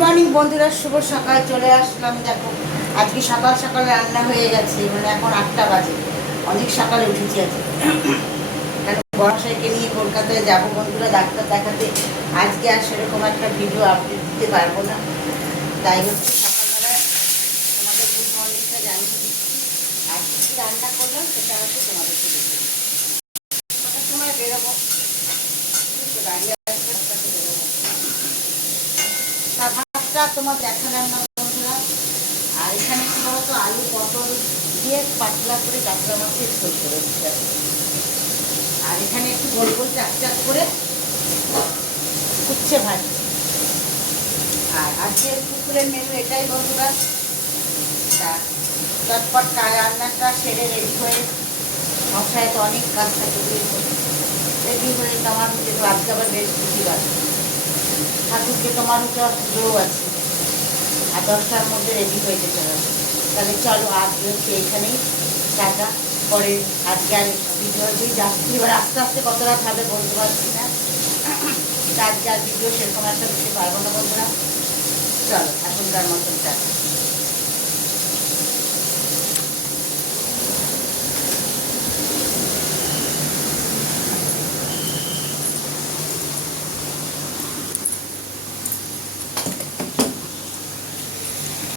Morning বন্ধুরা, শুভ সকাল। চলে আসলাম। দেখো আজকে সকাল সকাল রান্না হয়ে গেছে, মানে এখন 8টা বাজে। অনেক সকালে উঠেছি আজকে, কেন বড়সাইকে নিয়ে কলকাতায় যাবো বন্ধুরা ডাক্তার দেখাতে। আজকে আর সেরকম একটা ভিডিও আপডেট দিতে পারবো না, তাই হচ্ছে সকালবেলায় তোমাদের গুড মর্নিংটা জানিয়ে দিচ্ছি। আর কী রান্না করলাম সেটা হচ্ছে তোমাদেরকে দেখে দিচ্ছি। কটার সময় বেরোবো, গাড়ি আসবে, রাস্তাতে বেরোবো। তা ভাতটা তোমার দেখালাম না বন্ধুরা। আর এখানে কি বলতো, আলু পটল দিয়ে পাতলা করে কাতলা মাছের ঝোল করে দিতে হবে। আর এখানে একটু গোল গোল চাক চাক করে উচ্ছে ভাজি। আর আজকে পুকুরের মেনু এটাই বন্ধুরা। তা চটপট রান্নাটা সেরে রেডি হয়ে, মশায় তো অনেক কাজ থাকে, রেডি হয়ে তোমার হচ্ছে আজকে আবার বৃহস্পতিবার, ঠাকুরকে তোমার হচ্ছে পুজোও আছে। আর 10টার মধ্যে রেডি হয়ে যেতে হবে। তাহলে চলো আজকে হচ্ছে এখানেই টাটা। পরে আজকে আর ভিডিও দিয়ে যাচ্ছি, এবার আস্তে আস্তে কত রাত হবে বলতে পারছি না। আজকে আর ভিডিও সেরকম একটা দিতে পারবো না বন্ধুরা। চলো এখনকার মতন টাটা।